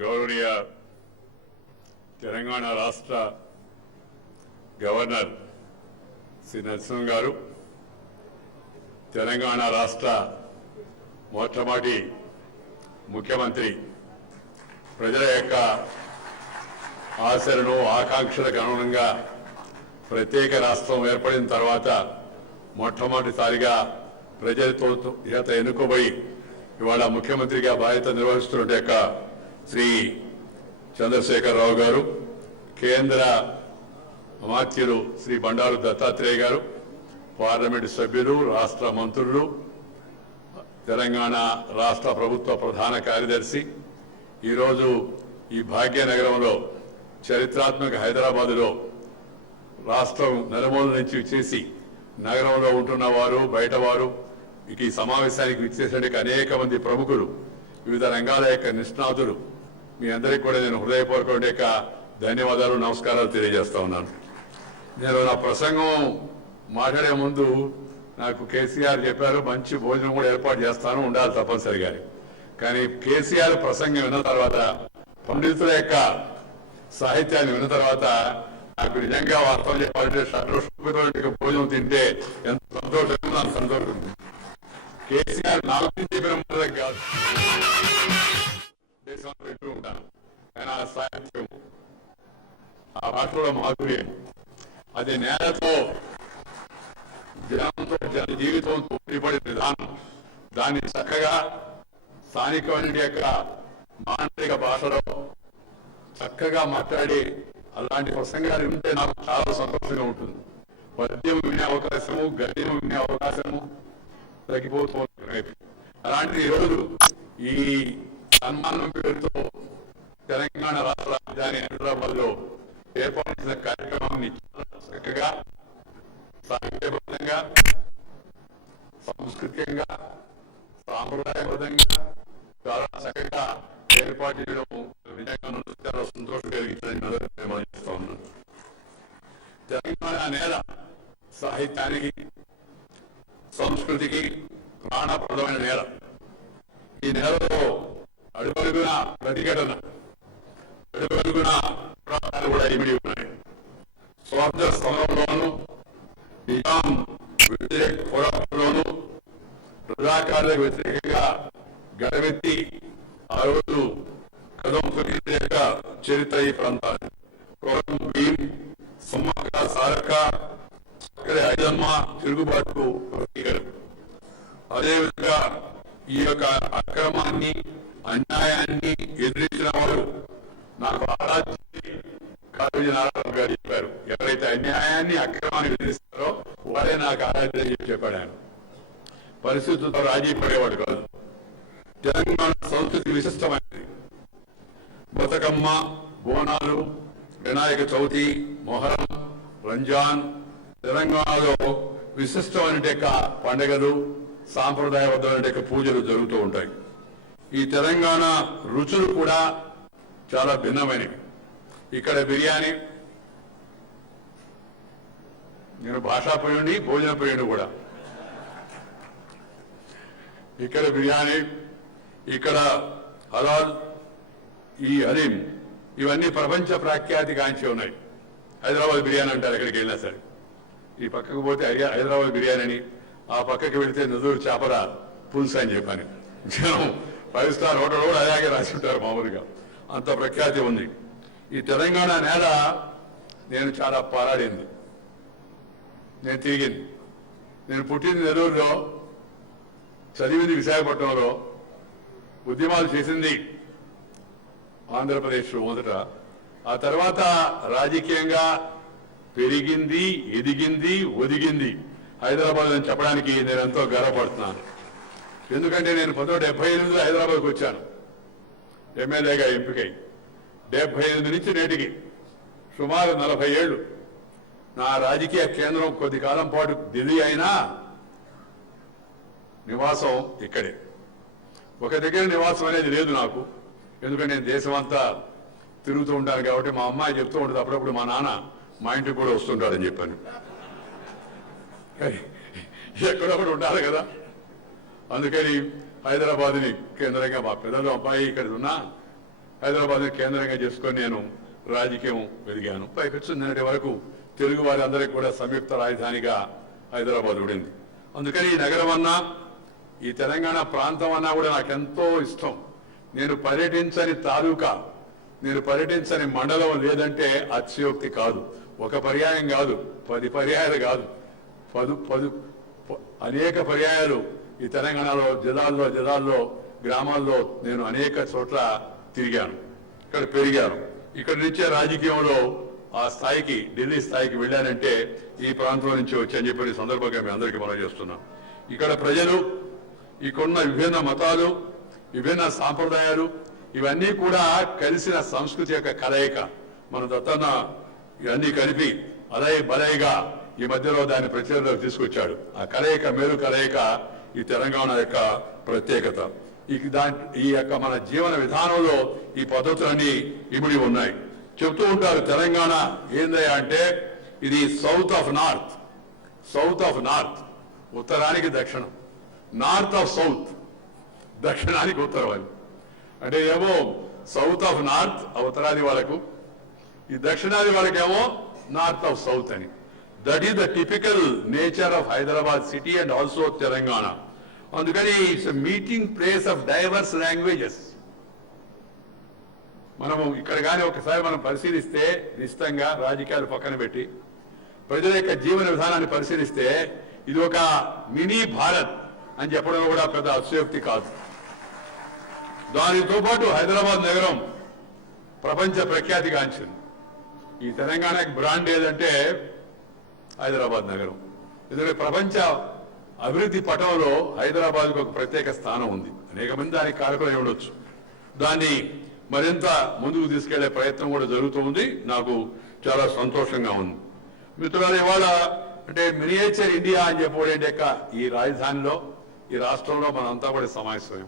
గౌరవనీయ తెలంగాణ రాష్ట్ర గవర్నర్ శ్రీ నరసింహన్ గారు, తెలంగాణ రాష్ట్ర మొట్టమొదటి ముఖ్యమంత్రి, ప్రజల యొక్క ఆశలను ఆకాంక్షలకు అనుగుణంగా ప్రత్యేక రాష్ట్రం ఏర్పడిన తర్వాత మొట్టమొదటిసారిగా ప్రజలతో ఎన్నుకోబడి ఇవాళ ముఖ్యమంత్రిగా బాధ్యత నిర్వహిస్తున్న యొక్క శ్రీ చంద్రశేఖరరావు గారు, కేంద్ర అమాత్యులు శ్రీ బండారు దత్తాత్రేయ గారు, పార్లమెంటు సభ్యులు, రాష్ట్ర మంత్రులు, తెలంగాణ రాష్ట్ర ప్రభుత్వ ప్రధాన కార్యదర్శి, ఈరోజు ఈ భాగ్యనగరంలో చరిత్రాత్మక హైదరాబాదులో రాష్ట్రం నలుమూల నుంచి విచ్చేసి నగరంలో ఉంటున్న వారు, బయట వారు, ఈ సమావేశానికి విచ్చేసిన అనేక మంది ప్రముఖులు, వివిధ రంగాల యొక్క నిష్ణాతులు, మీ అందరికీ కూడా నేను హృదయపూర్వక యొక్క ధన్యవాదాలు, నమస్కారాలు తెలియజేస్తా ఉన్నాను. నేను నా ప్రసంగం మాట్లాడే ముందు నాకు కేసీఆర్ చెప్పారు మంచి భోజనం కూడా ఏర్పాటు చేస్తాను, ఉండాలి తప్పనిసరిగా. కానీ కేసీఆర్ ప్రసంగం విన్న తర్వాత, పండితుల యొక్క సాహిత్యాన్ని విన్న తర్వాత నాకు నిజంగా వాస్తవం చెప్పాలంటే షడ్రూప భోజనం తింటే ఎంత సంతోషంగా నాకు సంతోషం. కేసీఆర్ నాకు చెప్పిన మొదలు కాదు, దేశంలో వింటూ ఉంటాను. ఆయన ఆ సాహిత్యం, ఆ భాషలో మాధుర్యం, అది నేలతో జనంతో జన జీవితంతో ముడిపడిన విధానం, దాన్ని చక్కగా స్థానికమైన యొక్క మాండలిక భాషలో చక్కగా మాట్లాడి అలాంటి ప్రసంగాలు వింటే నాకు చాలా సంతోషంగా ఉంటుంది. పద్యం వినే అవకాశము, గద్యం వినే అవకాశము తగ్గిపోతుంది. అలాంటి ఈరోజు ఈ సన్మానం పేరుతో తెలంగాణ రాష్ట్ర రాజధాని హైదరాబాద్ లో ఏర్పాటు చేసిన కార్యక్రమాన్ని చక్కగా, సాహిత్యబద్ధంగా, సాంస్కృతికంగా, సాంప్రదాయబద్ధంగా చాలా చక్కగా ఏర్పాటు చేయడం నిజంగా చాలా సంతోషం కలిగిందని నిర్వహిస్తూ ఉన్నాను. తెలంగాణ నేల సాహిత్యానికి, సంస్కృతికి ప్రాణప్రదమైన నేల. ఈ నేలలో అడుగడుగున ప్రతిఘటన, అడుగడుగున ప్రాంతాలు కూడా ఇమిడి ఉన్నాయి. స్వాతంత్ర సమరంలోనూ, నిజాం వ్యతిరేక పోరాటంలోనూ రజాకారులకు వ్యతిరేకంగా గడవెత్తి ఆ రోజు కదం తొక్కిన యొక్క చరిత్ర ఈ ప్రాంతాన్ని. భీమ్, సమ్మక్క సారక్క, అక్కడే ఐదమ్మ తిరుగుబాటుకు ప్రతీకలు. అదేవిధంగా ఈ యొక్క అక్రమాన్ని, అన్యాయాన్ని ఎదిరించిన వారు నాకు ఆరాధ్యులు కాళోజీ నారాయణ గారు చెప్పారు. ఎవరైతే అన్యాయాన్ని, అక్రమాన్ని ఎదిరిస్తారో వారే నాకు ఆరాధ్యులు అని చెప్పాడు ఆయన. పరిస్థితులతో రాజీ పడేవాడు కాదు. తెలంగాణ సంస్కృతి విశిష్టమైనది. బతుకమ్మ, బోనాలు, వినాయక చవితి, మొహరం, రంజాన్ తెలంగాణలో విశిష్టమైన పండుగలు, సాంప్రదాయబద్ధమైన పూజలు జరుగుతూ ఉంటాయి. ఈ తెలంగాణ రుచులు కూడా చాలా భిన్నమైనవి. ఇక్కడ బిర్యానీ, నేను భాషా ప్రియుడిని, భోజన ప్రియుడిని కూడా. ఇక్కడ బిర్యానీ, ఇక్కడ హలాల్, ఈ హలీం, ఇవన్నీ ప్రపంచ ప్రఖ్యాతి గాంచి ఉన్నాయి. హైదరాబాద్ బిర్యానీ అంటారు ఎక్కడికి వెళ్ళినా సరే. ఈ పక్కకు పోతే హైదరాబాద్ బిర్యానీ అని, ఆ పక్కకి వెళితే నదూరు చేపల పులుసు అని చెప్పాను. జనం 5 స్టార్ హోటల్ కూడా అలాగే రాసి ఉంటారు మామూలుగా, అంత ప్రఖ్యాతి ఉంది. ఈ తెలంగాణ నేల నేను చాలా పోరాడింది, నేను తిరిగింది. నేను పుట్టింది నెల్లూరులో, చదివింది విశాఖపట్నంలో, ఉద్యమాలు చేసింది ఆంధ్రప్రదేశ్లో మొదట. ఆ తర్వాత రాజకీయంగా పెరిగింది, ఎదిగింది, ఒదిగింది హైదరాబాద్ అని చెప్పడానికి నేను ఎంతో గర్వపడుతున్నాను. ఎందుకంటే నేను 1978లో హైదరాబాద్కి వచ్చాను, ఎమ్మెల్యేగా ఎంపికై. 78 నుంచి నేటికి సుమారు 40 ఏళ్లు నా రాజకీయ కేంద్రం కొద్ది కాలం పాటు ఢిల్లీ అయినా నివాసం ఇక్కడే. ఒక దగ్గర నివాసం అనేది లేదు నాకు, ఎందుకంటే నేను దేశం అంతా తిరుగుతూ ఉంటాను కాబట్టి. మా అమ్మాయి చెప్తూ ఉంటుంది అప్పుడప్పుడు, మా నాన్న మా ఇంటికి కూడా వస్తుంటాడని చెప్పాను. ఎక్కడొకటి ఉండాలి కదా, అందుకని హైదరాబాద్ని కేంద్రంగా మా పిల్లలు, అబ్బాయి ఇక్కడ ఉన్నా హైదరాబాద్ కేంద్రంగా చేసుకొని నేను రాజకీయం వెలిగాను. పైపెచ్చు నిన్నటి వరకు తెలుగు వారి అందరికీ కూడా సంయుక్త రాజధానిగా హైదరాబాద్ ఉండింది. అందుకని ఈ నగరం అన్నా ఈ తెలంగాణ ప్రాంతం అన్నా కూడా నాకు ఎంతో ఇష్టం. నేను పర్యటించని తాలూకా, నేను పర్యటించని మండలం లేదంటే అతిశయోక్తి కాదు. ఒక పర్యాయం కాదు, 10 పర్యాయాలు కాదు, అనేక పర్యాయాలు ఈ తెలంగాణలో జిల్లాల్లో గ్రామాల్లో నేను అనేక చోట్ల తిరిగాను. ఇక్కడ పెరిగాను. ఇక్కడి నుంచే రాజకీయంలో ఆ స్థాయికి, ఢిల్లీ స్థాయికి వెళ్ళానంటే ఈ ప్రాంతం నుంచి వచ్చని చెప్పి సందర్భంగా మీ అందరికీ మనం చేస్తున్నాం. ఇక్కడ ప్రజలు, ఇక్కడున్న విభిన్న మతాలు, విభిన్న సాంప్రదాయాలు ఇవన్నీ కూడా కలిసిన సంస్కృతి యొక్క కలయిక. మన దత్తన్న ఇవన్నీ కలిపి అలయ్ బలైగా ఈ మధ్యలో దాన్ని ప్రచారంలోకి తీసుకొచ్చాడు. ఆ కలయిక, మేలు కలయిక ఈ తెలంగాణ యొక్క ప్రత్యేకత. ఈ యొక్క మన జీవన విధానంలో ఈ పద్ధతులన్నీ ఇమిడి ఉన్నాయి. చెప్తూ ఉంటారు తెలంగాణ ఏందయ్యా అంటే ఇది సౌత్ ఆఫ్ నార్త్, ఉత్తరానికి దక్షిణం, నార్త్ ఆఫ్ సౌత్, దక్షిణానికి ఉత్తరం అని. అంటే ఏమో సౌత్ ఆఫ్ నార్త్ ఉత్తరాది వాళ్ళకు, ఈ దక్షిణాది వాళ్ళకేమో నార్త్ ఆఫ్ సౌత్ అని. That is the typical nature of Hyderabad city and also Telangana. అందుకని it's meeting place of diverse languages. మనము ఇక్కడ కానీ ఒకసారి మనం పరిశీలిస్తే, నిశ్చితంగా రాజకీయాలు పక్కన పెట్టి ప్రజల యొక్క జీవన విధానాన్ని పరిశీలిస్తే ఇది ఒక మినీ భారత్ అని చెప్పడం కూడా పెద్ద అతిశయోక్తి కాదు. దానితో పాటు హైదరాబాద్ నగరం ప్రపంచ ప్రఖ్యాతిగాంచింది. ఈ తెలంగాణకి బ్రాండ్ ఏదంటే హైదరాబాద్ నగరం. ఎందుకంటే ప్రపంచ అభివృద్ధి పటంలో హైదరాబాద్కు ఒక ప్రత్యేక స్థానం ఉంది. అనేక మంది దానికి కారకులై ఉండొచ్చు. దాన్ని మరింత ముందుకు తీసుకెళ్లే ప్రయత్నం కూడా జరుగుతుంది. నాకు చాలా సంతోషంగా ఉంది. మిత్రులారా, ఇవాళ అంటే మినియేచర్ ఇండియా అని చెప్పే ఈ రాజధానిలో, ఈ రాష్ట్రంలో మనంతా కూడా సమావేశం.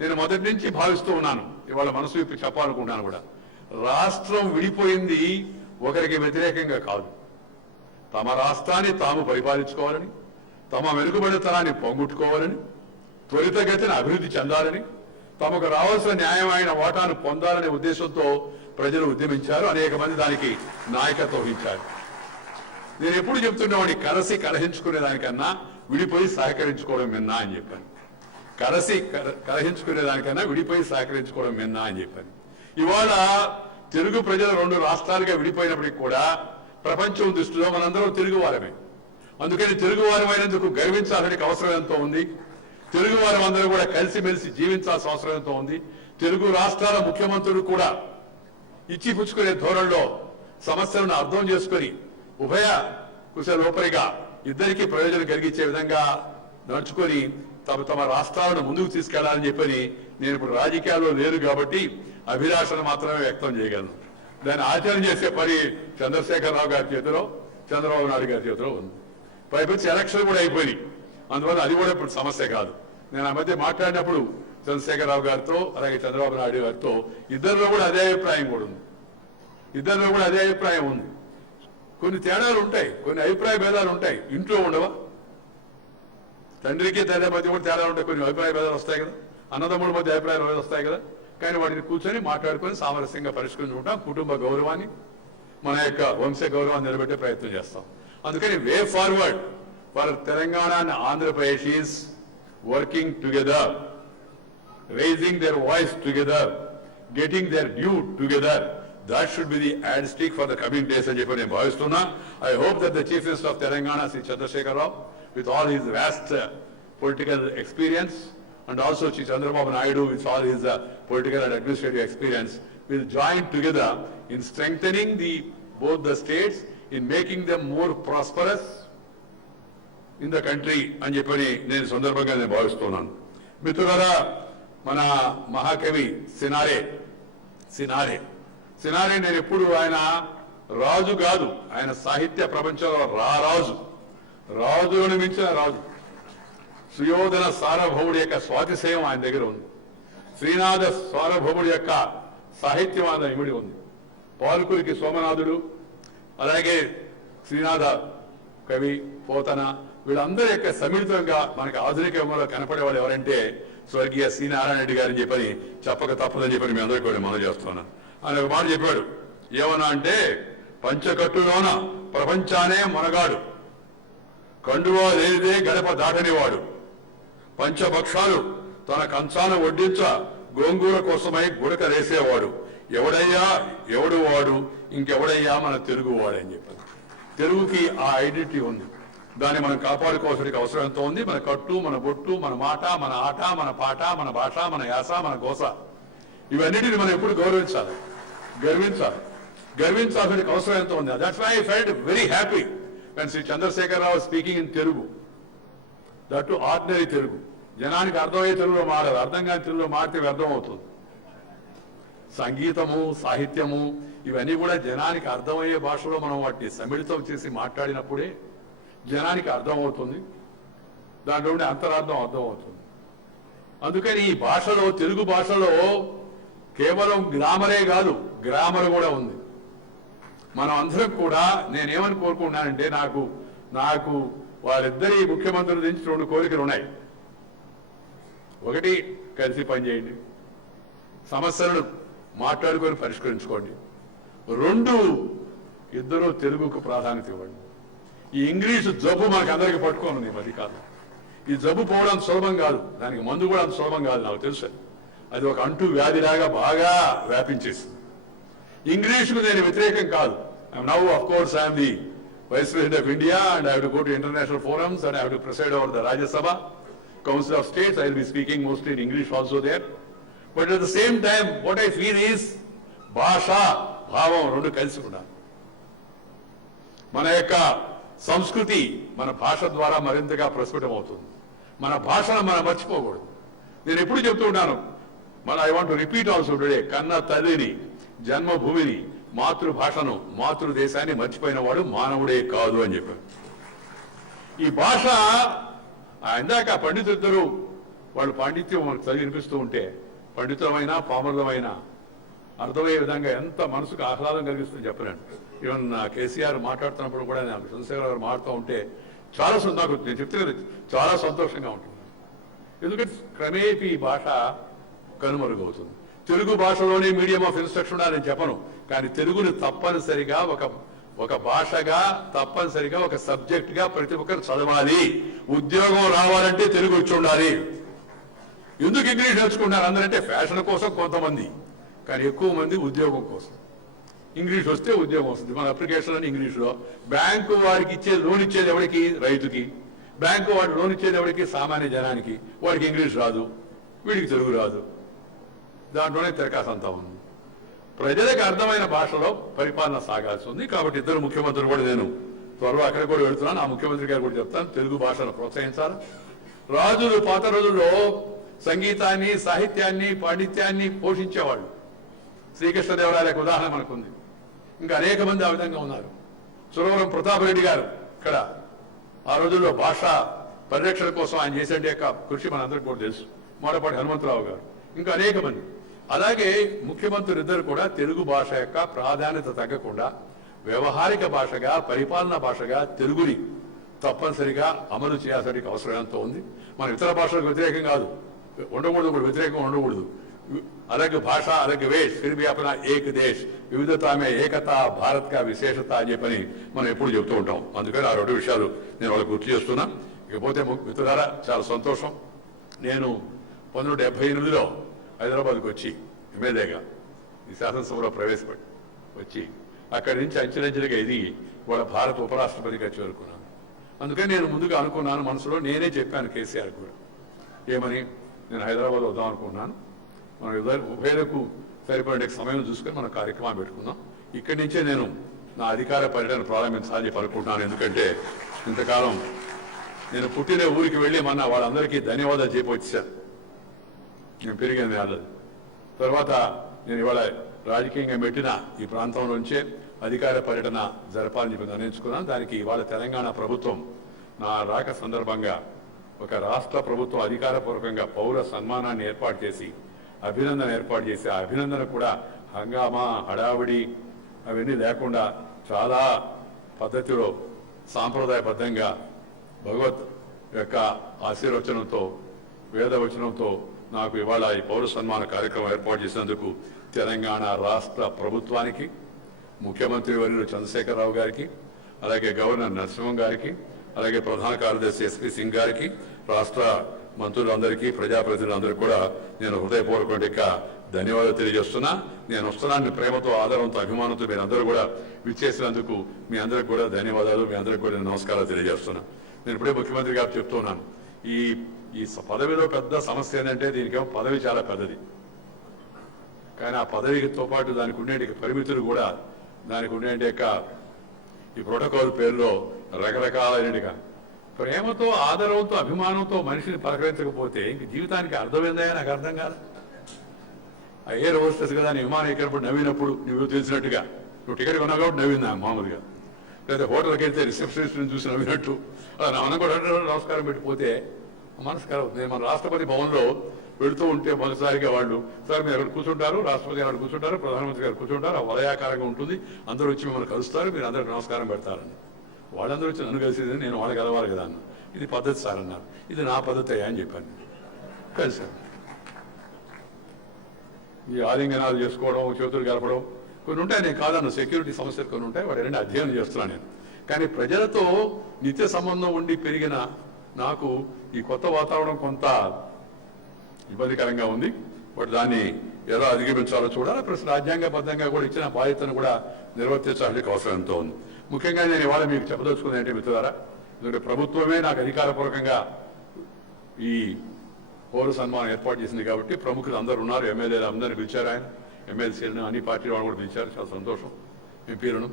నేను మొదటి నుంచి భావిస్తూ ఉన్నాను, ఇవాళ మనసు విప్పి చెప్పాలనుకుంటున్నాను కూడా, రాష్ట్రం విడిపోయింది ఒకరికి వ్యతిరేకంగా కాదు. తమ రాష్ట్రాన్ని తాము పరిపాలించుకోవాలని, తమ వెనుకబడితనాన్ని పోగొట్టుకోవాలని, త్వరితగతిన అభివృద్ధి చెందాలని, తమకు రావాల్సిన న్యాయమైన వాటాను పొందాలనే ఉద్దేశంతో ప్రజలు ఉద్యమించారు. అనేక మంది దానికి నాయకత్వం వహించారు. నేను ఎప్పుడు చెప్తున్నవాడిని, కలసి కలహించుకునే దానికన్నా విడిపోయి సహకరించుకోవడం మిన్నా అని చెప్పాను. కలహించుకునే దానికన్నా విడిపోయి సహకరించుకోవడం మిన్నా అని చెప్పాను. ఇవాళ తెలుగు ప్రజలు 2 రాష్ట్రాలుగా విడిపోయినప్పటికీ కూడా ప్రపంచం దృష్టిలో మనందరం తెలుగు వారమే. అందుకని తెలుగు వారమైనందుకు గర్వించాల్సిన అవసరం ఎంతో ఉంది. తెలుగు వారం అందరూ కూడా కలిసిమెలిసి జీవించాల్సిన అవసరం ఎంతో ఉంది. తెలుగు రాష్ట్రాల ముఖ్యమంత్రులు కూడా ఇచ్చిపుచ్చుకునే ధోరణిలో సమస్యలను అర్థం చేసుకుని ఉభయ కుశలోపరిగా ఇద్దరికీ ప్రయోజనం కలిగించే విధంగా నడుచుకొని తమ రాష్ట్రాలను ముందుకు తీసుకెళ్లాలని చెప్పని నేను ఇప్పుడు రాజకీయాల్లో లేరు కాబట్టి అభిలాషను మాత్రమే వ్యక్తం చేయగలను. దాన్ని ఆచరణ చేసే పని చంద్రశేఖరరావు గారి చేతిలో, చంద్రబాబు నాయుడు గారి చేతిలో ఉంది. పైపచ్చి ఎలక్షన్ కూడా అయిపోయినాయి. అందువల్ల అది కూడా ఇప్పుడు సమస్య కాదు. నేను ఆ మధ్య మాట్లాడినప్పుడు చంద్రశేఖరరావు గారితో అలాగే చంద్రబాబు నాయుడు గారితో ఇద్దరిలో కూడా అదే అభిప్రాయం ఉంది. కొన్ని తేడాలు ఉంటాయి, కొన్ని అభిప్రాయ భేదాలు ఉంటాయి. ఇంట్లో ఉండవా? తండ్రికి తల్లి మధ్య కూడా తేడాలు ఉంటాయి, కొన్ని అభిప్రాయ భేదాలు వస్తాయి కదా, అన్నదమ్ముల మధ్య అభిప్రాయ భేదాలు వస్తాయి కదా. కానీ వాటిని కూర్చొని మాట్లాడుకొని సామరస్యంగా పరిష్కరించుకుంటాం. కుటుంబ గౌరవాన్ని, మన యొక్క వంశ గౌరవాన్ని నిలబెట్టే ప్రయత్నం చేస్తాం. అందుకని way forward for Telangana and Andhra Pradesh is working together, raising their voice together, getting their due together. That should be the yardstick for the coming days అని చెప్పి నేను భావిస్తున్నా. I hope that the Chief Minister of Telangana, Sri Chandrasekhar Rao, with all his vast political experience, and also Sri Chandrababu Naidu with all his political and administrative experience, will join together in strengthening both the states, in making them more prosperous in the country అని చెప్పని నేను సందర్భంగా నేను భావిస్తున్నాను. మిత్రులారా, మన మహాకవి సినారే నేను ఎప్పుడు, ఆయన రాజు కాదు, ఆయన సాహిత్య ప్రపంచంలో రాజులను మించిన రాజు. సుయోధన సార్వభౌముడి యొక్క స్వాతిశయం ఆయన దగ్గర ఉంది. శ్రీనాథ సార్వభౌముడి యొక్క సాహిత్యం ఆయన ఇమిడి ఉంది. పాలకురికి సోమనాథుడు, అలాగే శ్రీనాథ కవి, పోతన, వీళ్ళందరి యొక్క సమిళితంగా మనకి ఆధునిక యుగంలో కనపడేవాళ్ళు ఎవరంటే స్వర్గీయ సి నారాయణ రెడ్డి గారిని చెప్పని చెప్పక తప్పదని చెప్పని మీ అందరికీ కూడా మనం చేస్తున్నాను. ఆయన ఒక మాట చెప్పాడు, ఏమన్నా అంటే పంచకట్టులోన ప్రపంచానే మనగాడు, కండువా లేదే గడప దాటనివాడు, పంచభక్షాలు తన కంచాన వడ్డించ గోంగూర కోసమై గుడక వేసేవాడు, ఎవడు వాడు ఇంకెవడయ్యా మన తెలుగువాడు అని చెప్పారు. తెలుగుకి ఆ ఐడెంటిటీ ఉంది, దాన్ని మనం కాపాడుకోవాల్సిన అవసరం ఎంతో ఉంది. మన కట్టు, మన బొట్టు, మన మాట, మన ఆట, మన పాట, మన భాష, మన యాస, మన గోస, ఇవన్నిటిని మనం ఎప్పుడు గౌరవించాలి, గర్వించాల్సిన అవసరం ఎంతో ఉంది. That's why I felt very happy when Sri Chandrasekhar Rao was speaking in Telugu, that to ordinary Telugu, జనానికి అర్థమయ్యే తెలుగులో మాడదు, అర్థం కాని తెలుగులో మాడితే అర్థం అవుతుంది. సంగీతము, సాహిత్యము ఇవన్నీ కూడా జనానికి అర్థమయ్యే భాషలో మనం వాటిని సమ్మిళితం చేసి మాట్లాడినప్పుడే జనానికి అర్థం అవుతుంది, దాంట్లో ఉండే అంతరార్థం అర్థం అవుతుంది. అందుకని ఈ భాషలో, తెలుగు భాషలో కేవలం గ్రామరే కాదు, గ్రామర్ కూడా ఉంది. మనం అందరం కూడా నేనేమని కోరుకుంటున్నానంటే, నాకు వాళ్ళిద్దరి ముఖ్యమంత్రుల నుంచి 2 కోరికలు ఉన్నాయి. ఒకటి, కలిసి పనిచేయండి, సమస్యలను మాట్లాడుకొని పరిష్కరించుకోండి. 2, ఇద్దరు తెలుగుకు ప్రాధాన్యత ఇవ్వండి. ఈ ఇంగ్లీషు జబ్బు మనకందరికీ పట్టుకోనుంది ఈ మధ్యకాలం. ఈ జబ్బు పోవడం సులభం కాదు, దానికి మందు కూడా అంత సులభం కాదు, నాకు తెలుసు. అది ఒక అంటూ వ్యాధిలాగా బాగా వ్యాపించేసింది. ఇంగ్లీష్కు నేను వ్యతిరేకం కాదు. Now, of course, I am the Vice President of India and I have to go to international forums and I have to preside over the Rajya Sabha, Council of States. I will be speaking mostly in English also there. But at the same time, what I feel is, భాషా భావం 2 కలిసి ఉండాలి. మన యొక్క సంస్కృతి మన భాష ద్వారా మరింతగా ప్రస్ఫుటం అవుతుంది. మన భాషను మనం మర్చిపోకూడదు. నేను ఎప్పుడు చెప్తూ ఉంటాను, I want to repeat also today, కన్న తల్లిని, జన్మభూమిని, మాతృభాషను, మాతృదేశాన్ని మర్చిపోయిన వాడు మానవుడే కాదు అని చెప్పారు. ఈ భాష ఇందాక పండితులిద్దరూ వాళ్ళు పాండిత్యం మనకు చదివి వినిపిస్తూ ఉంటే, పండితులమైన పామరులమైన అర్థమయ్యే విధంగా ఎంత మనసుకు ఆహ్లాదం కలిగిస్తుందని చెప్పలేను. ఈవెన్ కేసీఆర్ మాట్లాడుతున్నప్పుడు కూడా, నాకు చంద్రశేఖర్ గారు మాట్లాడుతూ ఉంటే చాలా నాకు నేను చెప్తే చాలా సంతోషంగా ఉంటుంది. ఎందుకంటే క్రమేపీ ఈ భాష కనుమరుగవుతుంది. తెలుగు భాషలోనే మీడియం ఆఫ్ ఇన్స్ట్రక్షన్ ఉండాలని చెప్పను, కానీ తెలుగుని తప్పనిసరిగా ఒక భాషగా, తప్పనిసరిగా ఒక సబ్జెక్ట్ గా ప్రతి ఒక్కరు చదవాలి. ఉద్యోగం రావాలంటే తెలుగు వచ్చి ఉండాలి. ఎందుకు ఇంగ్లీష్ నేర్చుకుంటున్నారు అందరంటే ఫ్యాషన్ కోసం కొంతమంది, కానీ ఎక్కువ మంది ఉద్యోగం కోసం. ఇంగ్లీష్ వస్తే ఉద్యోగం వస్తుంది. మన అప్లికేషన్ అని ఇంగ్లీష్లో, బ్యాంకు వారికి లోన్ ఇచ్చేది ఎవరికి? రైతుకి. బ్యాంకు వాడు లోన్ ఇచ్చేది ఎవరికి? సామాన్య జనానికి. వాడికి ఇంగ్లీష్ రాదు, వీడికి తెలుగు రాదు. దాంట్లోనే తిరకాసంతా ఉంది. ప్రజలకు అర్థమైన భాషలో పరిపాలన సాగాల్సి ఉంది. కాబట్టి ఇద్దరు ముఖ్యమంత్రులు కూడా, నేను త్వరలో అక్కడ కూడా వెళ్తున్నాను, ఆ ముఖ్యమంత్రి గారు కూడా చెప్తాను, తెలుగు భాషను ప్రోత్సహించాలి. రాజులు పాత రోజుల్లో సంగీతాన్ని, సాహిత్యాన్ని, పాండిత్యాన్ని పోషించేవాళ్ళు. శ్రీకృష్ణదేవరాయలకు ఉదాహరణ మనకుంది. ఇంకా అనేక మంది ఆ విధంగా ఉన్నారు. సురవరం ప్రతాపరెడ్డి గారు ఇక్కడ ఆ రోజుల్లో భాష పరిరక్షణ కోసం ఆయన చేసే యొక్క కృషి మనందరికీ కూడా తెలుసు. మాడపాటి హనుమంతరావు గారు, ఇంకా అనేక మంది. అలాగే ముఖ్యమంత్రులు ఇద్దరు కూడా తెలుగు భాష యొక్క ప్రాధాన్యత తగ్గకుండా వ్యవహారిక భాషగా, పరిపాలనా భాషగా తెలుగుని తప్పనిసరిగా అమలు చేయాల్సిన అవసరం ఎంతో ఉంది. మనం ఇతర భాషలకు వ్యతిరేకం కాదు, ఉండకూడదు, కూడా వ్యతిరేకంగా ఉండకూడదు. अलग भाषा अलग वेश फिर भी अपना एक देश विविधता में एकता भारत का विशेषता అని చెప్పని మనం ఎప్పుడు చెప్తూ ఉంటాం. అందుకని ఆ 2 విషయాలు నేను వాళ్ళకి గుర్తు చేస్తున్నా. ఇకపోతే మిత్రులారా, చాలా సంతోషం. నేను 1978లో హైదరాబాద్కి వచ్చి ఎమ్మెల్యేగా ఈ శాసనసభలో ప్రవేశపెట్టి వచ్చి అక్కడి నుంచి అంచెలంచెలుగా ఎదిగి వాళ్ళ భారత ఉపరాష్ట్రపతిగా చేరుకున్నాను. అందుకని నేను ముందుగా అనుకున్నాను, మనసులో నేనే చెప్పాను కేసీఆర్ కూడా, ఏమని, నేను హైదరాబాద్ వద్దాం అనుకున్నాను, మన ఉభయలకు సరిపడే సమయం చూసుకొని మన కార్యక్రమం పెట్టుకుందాం, ఇక్కడి నుంచే నేను నా అధికార పర్యటన ప్రారంభించాలని చెప్పి అనుకుంటున్నాను. ఎందుకంటే ఇంతకాలం నేను పుట్టిన ఊరికి వెళ్ళి మొన్న వాళ్ళందరికీ ధన్యవాదాలు చెప్పి వచ్చాను. నేను పెరిగింది వాళ్ళది. తర్వాత నేను ఇవాళ రాజకీయంగా పెట్టిన ఈ ప్రాంతం నుంచే అధికార పర్యటన జరపాలని చెప్పి నిర్ణయించుకున్నాను. దానికి ఇవాళ తెలంగాణ ప్రభుత్వం నా రాక సందర్భంగా ఒక రాష్ట్ర ప్రభుత్వం అధికారపూర్వకంగా పౌర సన్మానాన్ని ఏర్పాటు చేసి అభినందన ఏర్పాటు చేసి, ఆ అభినందన కూడా హంగామా హడావిడి అవన్నీ లేకుండా చాలా పద్ధతిలో సాంప్రదాయబద్ధంగా భగవత్ యొక్క ఆశీర్వచనంతో వేదవచనంతో నాకు ఇవాళ ఈ పౌర సన్మాన కార్యక్రమం ఏర్పాటు చేసినందుకు తెలంగాణ రాష్ట్ర ప్రభుత్వానికి, ముఖ్యమంత్రి వర్యులు చంద్రశేఖరరావు గారికి, అలాగే గవర్నర్ నరసింహన్ గారికి, అలాగే ప్రధాన కార్యదర్శి ఎస్పీ సింగ్ గారికి, రాష్ట్ర మంత్రులందరికీ, ప్రజాప్రతినిధులందరికీ కూడా నేను హృదయపూర్వక ధన్యవాదాలు తెలియజేస్తున్నా. నేను వస్తున్నాను ప్రేమతో, ఆదరంతో, అభిమానంతో మీరందరూ కూడా విచ్చేసినందుకు మీ అందరికి కూడా ధన్యవాదాలు, మీ అందరికి కూడా నమస్కారాలు తెలియజేస్తున్నా. నేను ఇప్పుడే ముఖ్యమంత్రి గారు చెప్తున్నాను, ఈ పదవిలో పెద్ద సమస్య ఏంటంటే దీనికేమో పదవి చాలా పెద్దది, కానీ ఆ పదవితో పాటు దానికి ఉండే పరిమితులు కూడా, దానికి ఉండే ఈ ప్రోటోకాల్ పేరులో రకరకాలైనగా ప్రేమతో, ఆదరంతో, అభిమానంతో మనిషిని పలకరించకపోతే ఇంక జీవితానికి అర్థమైందయా? నాకు అర్థం కాదు. ఆ ఎయిర్ హోస్టెస్ కదా, నీ విమానం ఎక్కినప్పుడు నవ్వినప్పుడు నువ్వు తెలిసినట్టుగా నువ్వు టికెట్ కొన్నావు కాబట్టి నవ్విందా మామూలుగా, లేదా హోటల్కి వెళ్తే రిసెప్షనిస్ట్ చూసి నవ్వినట్టు అలా మనం కూడా నమస్కారం పెట్టిపోతే మనసు కలవుతుంది. నేను మన రాష్ట్రపతి భవన్లో వెళుతూ ఉంటే మొదటిసారిగా వాళ్ళు, సార్ మీరు అక్కడ కూర్చుంటారు, రాష్ట్రపతి గారు కూర్చుంటారు, ప్రధానమంత్రి గారు కూర్చుంటారు, ఆ వలయాకారంగా ఉంటుంది, అందరూ వచ్చి మిమ్మల్ని కలుస్తారు, మీరు అందరికి నమస్కారం పెడతారని. వాళ్ళందరూ వచ్చి నన్ను కలిసేది, నేను వాళ్ళకి కలవాలి కదా అన్న. ఇది పద్ధతి సార్ అన్నారు. ఇది నా పద్ధతి అయ్యా అని చెప్పాను. కలిసాను. ఈ ఆలింగనాలు చేసుకోవడం, చేతులు గడపడం కొన్ని ఉంటాయి, నేను కాదన్న, సెక్యూరిటీ సమస్యలు కొన్ని ఉంటాయి, వాటి రెండు అధ్యయనం చేస్తున్నాను నేను. కానీ ప్రజలతో నిత్య సంబంధం ఉండి పెరిగిన నాకు ఈ కొత్త వాతావరణం కొంత ఇబ్బందికరంగా ఉంది. బట్ దాన్ని ఎలా అధిగమించాలో చూడాలి. ప్లస్ రాజ్యాంగబద్ధంగా కూడా ఇచ్చిన బాధ్యతను కూడా నిర్వర్తించాల్సిన అవసరం ఎంతో ఉంది. ముఖ్యంగా నేను ఇవాళ మీకు చెప్పదలుచుకుంది ఏంటి మిత్రులారా, ఎందుకంటే ప్రభుత్వమే నాకు అధికారపూర్వకంగా ఈ పౌర సన్మానం ఏర్పాటు చేసింది కాబట్టి ప్రముఖులు అందరూ ఉన్నారు, ఎమ్మెల్యేలు అందరినీ పిలిచారు, ఆయన ఎమ్మెల్సీలను అన్ని పార్టీల వాళ్ళు కూడా పిలిచారు, చాలా సంతోషం. ఎంపీలను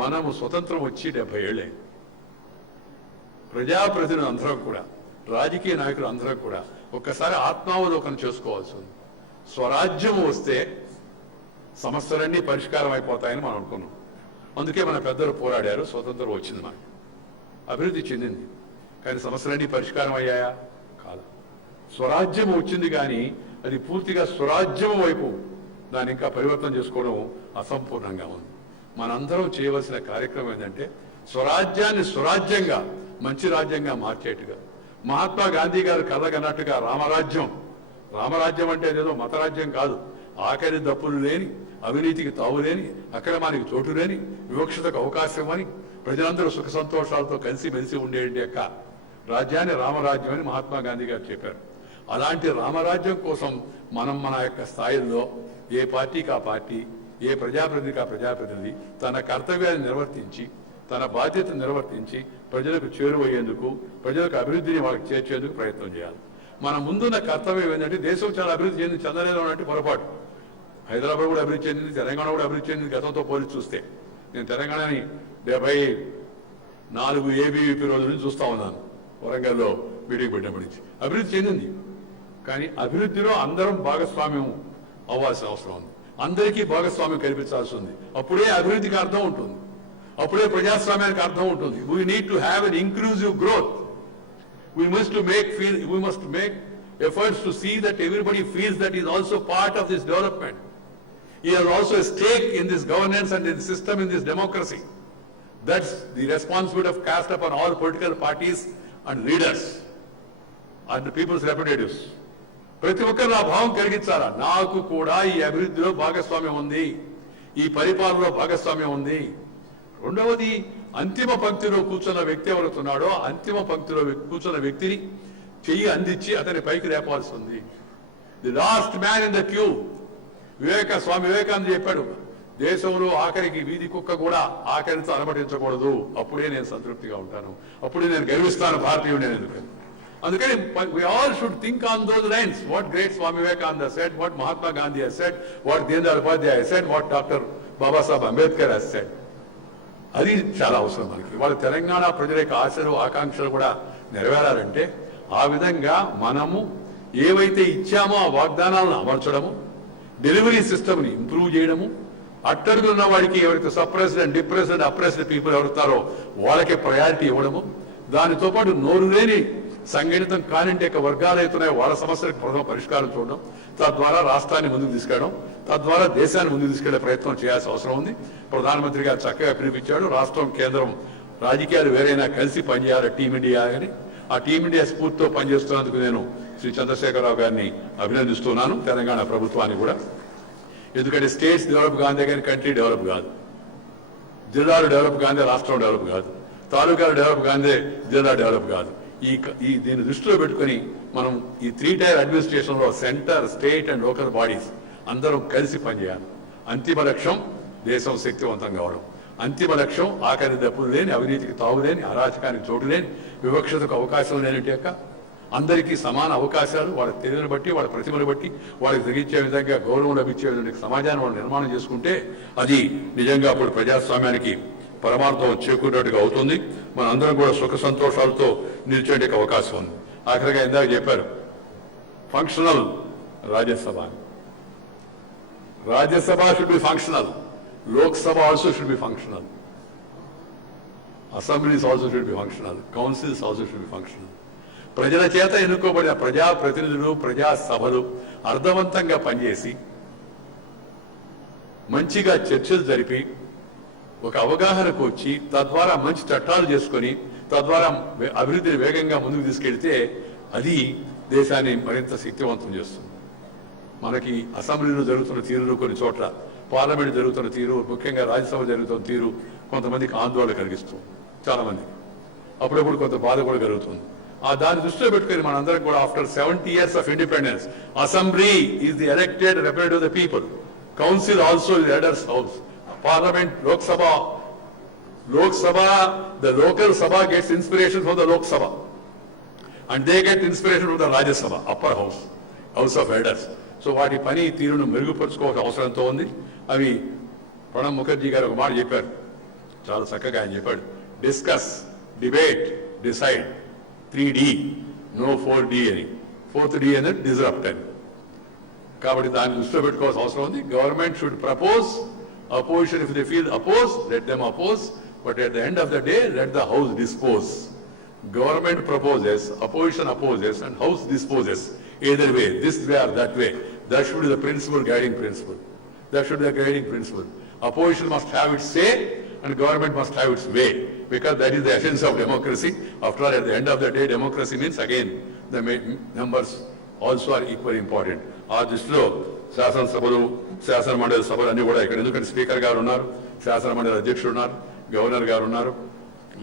మనము స్వతంత్రం వచ్చి 70 ఏళ్లే. ప్రజాప్రతినిధులు అందరం కూడా, రాజకీయ నాయకులు అందరం కూడా ఒక్కసారి ఆత్మావలోకనం చేసుకోవాల్సి ఉంది. స్వరాజ్యం వస్తే సమస్యలన్నీ పరిష్కారం అయిపోతాయని మనం అనుకున్నాం. అందుకే మన పెద్దలు పోరాడారు, స్వతంత్రం వచ్చింది, మనకి అభివృద్ధి చెందింది. కానీ సమస్యలన్నీ పరిష్కారం అయ్యాయా? కాదు. స్వరాజ్యం వచ్చింది కానీ అది పూర్తిగా స్వరాజ్యం వైపు దాన్ని ఇంకా పరివర్తన చేసుకోవడం అసంపూర్ణంగా ఉంది. మనందరం చేయవలసిన కార్యక్రమం ఏంటంటే స్వరాజ్యాన్ని స్వరాజ్యంగా, మంచి రాజ్యంగా మార్చేట్టుగా, మహాత్మా గాంధీ గారు కళ్ళగన్నట్టుగా రామరాజ్యం. రామరాజ్యం అంటే ఏదో మతరాజ్యం కాదు, ఆఖరి దప్పులు లేని, అవినీతికి తావులేని, అక్రమానికి చోటు లేని, వివక్షతకు అవకాశం అని, ప్రజలందరూ సుఖ సంతోషాలతో కలిసి మెలిసి ఉండేటి యొక్క రాజ్యాన్ని రామరాజ్యం అని మహాత్మా గాంధీ గారు చెప్పారు. అలాంటి రామరాజ్యం కోసం మనం మన యొక్క స్థాయిల్లో ఏ పార్టీకి ఆ పార్టీ, ఏ ప్రజాప్రతినిధికి ఆ ప్రజాప్రతినిధి తన కర్తవ్యాన్ని నిర్వర్తించి, తన బాధ్యతను నిర్వర్తించి ప్రజలకు చేరువయ్యేందుకు, ప్రజలకు అభివృద్ధిని వాళ్ళకి చేర్చేందుకు ప్రయత్నం చేయాలి. మన ముందున్న కర్తవ్యం ఏంటంటే దేశం చాలా అభివృద్ధి చెందలేదు అన్నట్టు పొరపాటు. హైదరాబాద్ కూడా అభివృద్ధి చెందింది, తెలంగాణ కూడా అభివృద్ధి చెందింది గతంతో పోల్చి చూస్తే. నేను తెలంగాణని 74 ఏబీవీపీ రోజుల నుంచి చూస్తా ఉన్నాను, వరంగల్లో మీటింగ్ పెట్టినప్పటి నుంచి. అభివృద్ధి చెందింది, కానీ అభివృద్ధిలో అందరం భాగస్వామ్యం అవ్వాల్సిన అవసరం ఉంది. అందరికీ భాగస్వామ్యం కల్పించాల్సి ఉంది. అప్పుడే అభివృద్ధికి అర్థం ఉంటుంది, అప్పుడే ప్రజాస్వామ్యానికి అర్థం ఉంటుంది. We need to have an inclusive growth. We must make efforts to see that everybody feels that he is also part of this development. He has also a stake in this governance and in the system, in this democracy. That's the responsibility of cast upon all political parties and leaders and the people's representatives. ప్రతి ఒక్కరు ఆ భావం కలిగించాలా, నాకు కూడా ఈ అభివృద్ధిలో భాగస్వామ్యం ఉంది, ఈ పరిపాలనలో భాగస్వామ్యం ఉంది. రెండవది, అంతిమ పంక్తిలో కూర్చున్న వ్యక్తి ఎవరుతున్నాడో అంతిమ పంక్తిలో కూర్చున్న వ్యక్తిని చెయ్యి అందించి అతని పైకి లేపాల్సి ఉంది. The last man in the queue. Swami Vivekananda చెప్పాడు, దేశంలో ఆఖరికి వీధి కుక్క కూడా ఆఖరితో అనుమతించకూడదు, అప్పుడే నేను సంతృప్తిగా ఉంటాను, అప్పుడే నేను గర్విస్తాను భారతీయుడు ఎందుకని. అందుకని we all should think on those lines. What great Swami Vivekananda said, what Mahatma Gandhi has said, what Deen-Dayal Upadhyaya has said, what Dr. Baba Saheb Ambedkar has said. అది చాలా అవసరం మనకి. వాళ్ళ తెలంగాణ ప్రజల యొక్క ఆశలు, ఆకాంక్షలు కూడా నెరవేరాలంటే ఆ విధంగా మనము ఏవైతే ఇచ్చామో ఆ వాగ్దానాలను అమర్చడము, డెలివరీ సిస్టమ్ని ఇంప్రూవ్ చేయడము, అట్టడుగున్న వాడికి ఎవరైతే suppressed and depressed, oppressed people ఎవరుతారో వాళ్ళకి ప్రయారిటీ ఇవ్వడము, దానితో పాటు నోరు లేని సంఘటితం కానింటి యొక్క వర్గాలు అవుతున్నాయో వాళ్ళ సమస్యలకు ప్రథమ పరిష్కారం చూడడం, తద్వారా రాష్ట్రాన్ని ముందుకు తీసుకెళ్ళడం, తద్వారా దేశాన్ని ముందుకు తీసుకెళ్లే ప్రయత్నం చేయాల్సిన అవసరం ఉంది. ప్రధానమంత్రి గారు చక్కగా పిలిపించాడు, రాష్ట్రం కేంద్రం రాజకీయాలు వేరైనా కలిసి పనిచేయాలి టీమిండియా అని. ఆ టీమిండియా స్ఫూర్తితో పనిచేస్తున్నందుకు నేను శ్రీ చంద్రశేఖరరావు గారిని అభినందిస్తున్నాను, తెలంగాణ ప్రభుత్వాన్ని కూడా. ఎందుకంటే స్టేట్స్ డెవలప్ కాందే కానీ కంట్రీ డెవలప్ కాదు, జిల్లాలు డెవలప్ కాందే రాష్ట్రం డెవలప్ కాదు, తాలూకాలు డెవలప్ కాందే జిల్లా డెవలప్ కాదు. దీన్ని దృష్టిలో పెట్టుకుని మనం ఈ 3 టైర్ అడ్మినిస్ట్రేషన్లో centre, state and local bodies అందరం కలిసి పనిచేయాలి. అంతిమ లక్ష్యం దేశం శక్తివంతం కావడం, అంతిమ లక్ష్యం ఆఖరి దప్పులు లేని, అవినీతికి తావు లేని, అరాచకానికి చోటు లేని, వివక్షతకు అవకాశం లేనిటి యొక్క అందరికీ సమాన అవకాశాలు, వాళ్ళ తెలివిని బట్టి, వాళ్ళ ప్రతిభను బట్టి వాళ్ళకి తగ్గించే విధంగా గౌరవం లభించే విధంగా సమాజాన్ని వాళ్ళు నిర్మాణం చేసుకుంటే అది నిజంగా అప్పుడు ప్రజాస్వామ్యానికి పరమార్థం చేకూరినట్టుగా అవుతుంది. మన అందరం కూడా సుఖ సంతోషాలతో నిలిచేందుకు అవకాశం ఉంది. ఆఖరిగా ఇందాక చెప్పారు functional Rajya Sabha. Rajya Sabha should be functional, Lok Sabha also should be functional, assemblies also should be functional, councils also should be functional. ప్రజల చేత ఎన్నుకోబడిన ప్రజాప్రతినిధులు, ప్రజాసభలు అర్థవంతంగా పనిచేసి మంచిగా చర్చలు జరిపి ఒక అవగాహనకు వచ్చి తద్వారా మంచి చట్టాలు చేసుకొని తద్వారా అభివృద్ధిని వేగంగా ముందుకు తీసుకెళ్తే అది దేశాన్ని మరింత శక్తివంతం చేస్తుంది. మనకి అసెంబ్లీలో జరుగుతున్న తీరులు, కొన్ని చోట్ల పార్లమెంట్ జరుగుతున్న తీరు, ముఖ్యంగా రాజ్యసభ జరుగుతున్న తీరు కొంతమందికి ఆందోళన కలిగిస్తుంది, చాలా మంది అప్పుడప్పుడు కొంత బాధ కూడా కలుగుతుంది. దాన్ని దృష్టిలో పెట్టుకుని మనందరం కూడా after 70 years of independence, assembly is the elected representative of the people, council also is elders house, Parliament, Lok Sabha, the local Sabha gets inspiration from the Lok Sabha and they get inspiration from the Rajya Sabha, upper house, House of Elders. So వాటి పని తీరును మెరుగుపరుచుకోవాల్సిన అవసరంతో ఉంది. అవి ప్రణబ్ ముఖర్జీ గారు ఒక మాట చెప్పారు, చాలా చక్కగా ఆయన చెప్పాడు, discuss, debate, decide, 3D, no 4D అని. 4th D అనేది డిజరప్ట్ అని. కాబట్టి దాన్ని దృష్టిలో పెట్టుకోవాల్సిన అవసరం ఉంది. Government should propose, opposition if they feel opposed, let them oppose, but at the end of the day let the house dispose. Government proposes, opposition opposes and house disposes, either way, this way or that way. That should be the principle, guiding principle. That should be the guiding principle. Opposition must have its say and government must have its way, because that is the essence of democracy. After all, at the end of the day, democracy means again the numbers also are equally important. ఆ దృష్టిలో శాసనసభలు, శాసన మండలి సభలు అన్ని కూడా ఇక్కడ, ఎందుకంటే speaker గారు ఉన్నారు, శాసన మండలి అధ్యక్షుడు ఉన్నారు, గవర్నర్ గారు ఉన్నారు,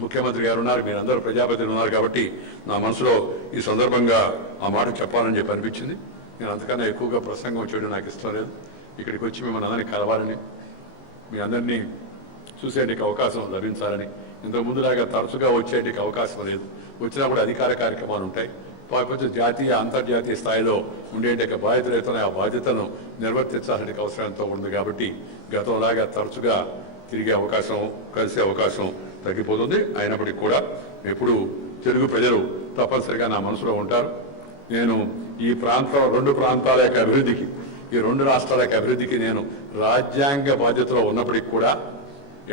ముఖ్యమంత్రి గారు ఉన్నారు, మీరందరూ ప్రజాప్రతినిధులు ఉన్నారు. కాబట్టి నా మనసులో ఈ సందర్భంగా ఆ మాట చెప్పాలని చెప్పి అనిపించింది. నేను అంతకన్నా ఎక్కువగా ప్రసంగం చేయడం నాకు ఇష్టం లేదు. ఇక్కడికి వచ్చి మిమ్మల్ని అందరినీ కలవాలని, మీ అందరినీ చూసేటికి అవకాశం లభించాలని. ఇంతకు ముందులాగా తరచుగా వచ్చేటికి అవకాశం లేదు. వచ్చినా కూడా అధికార కార్యక్రమాలు ఉంటాయి. కొంచెం జాతీయ, అంతర్జాతీయ స్థాయిలో ఉండేటి బాధ్యతలు, ఆ బాధ్యతను నిర్వర్తించాల్సిన అవసరంతో ఉంది. కాబట్టి గతంలాగా తరచుగా తిరిగే అవకాశం, కలిసే అవకాశం తగ్గిపోతుంది. అయినప్పటికీ కూడా ఎప్పుడు తెలుగు ప్రజలు తప్పనిసరిగా నా మనసులో ఉంటారు. నేను ఈ ప్రాంతం, 2 ప్రాంతాల యొక్క అభివృద్ధికి, ఈ 2 రాష్ట్రాల యొక్క అభివృద్ధికి నేను రాజ్యాంగ బాధ్యతలో ఉన్నప్పటికీ కూడా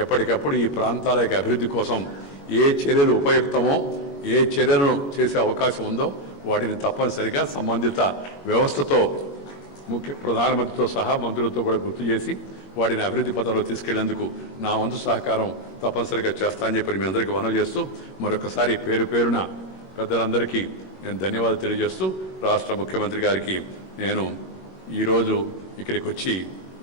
ఎప్పటికప్పుడు ఈ ప్రాంతాల యొక్క అభివృద్ధి కోసం ఏ చర్యలు ఉపయుక్తమో, ఏ చర్యలను చేసే అవకాశం ఉందో వాటిని తప్పనిసరిగా సంబంధిత వ్యవస్థతో, ప్రధానమంత్రితో సహా మంత్రులతో కూడా గుర్తు చేసి వాటిని అభివృద్ధి పథంలో తీసుకెళ్లేందుకు నా వంతు సహకారం తప్పనిసరిగా చేస్తానని చెప్పి మీ అందరికీ మనవి చేస్తూ, మరొకసారి పేరు పేరున పెద్దలందరికీ నేను ధన్యవాదాలు తెలియజేస్తూ, రాష్ట్ర ముఖ్యమంత్రి గారికి నేను ఈరోజు ఇక్కడికి వచ్చి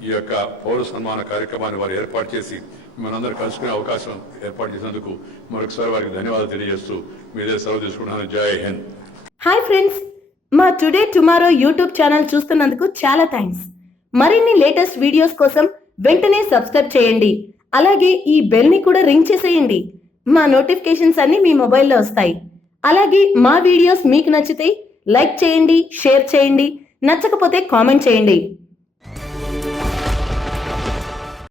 ఈ యొక్క పౌర సన్మాన కార్యక్రమాన్ని వారు ఏర్పాటు చేసి మనందరూ కలుసుకునే అవకాశం ఏర్పాటు చేసినందుకు మరొకసారి వారికి ధన్యవాదాలు తెలియజేస్తూ మీదే సెలవు తీసుకుంటున్నాను. జై హింద్. హాయ్ ఫ్రెండ్స్, మా టుడే టుమారో యూట్యూబ్ ఛానల్ చూస్తున్నందుకు చాలా థ్యాంక్స్. మరిన్ని లేటెస్ట్ వీడియోస్ కోసం వెంటనే సబ్స్క్రైబ్ చేయండి. అలాగే ఈ బెల్ ని కూడా రింగ్ చేసేయండి. మా నోటిఫికేషన్స్ అన్ని మీ మొబైల్లో వస్తాయి. అలాగే మా వీడియోస్ మీకు నచ్చితే లైక్ చేయండి, షేర్ చేయండి, నచ్చకపోతే కామెంట్ చేయండి.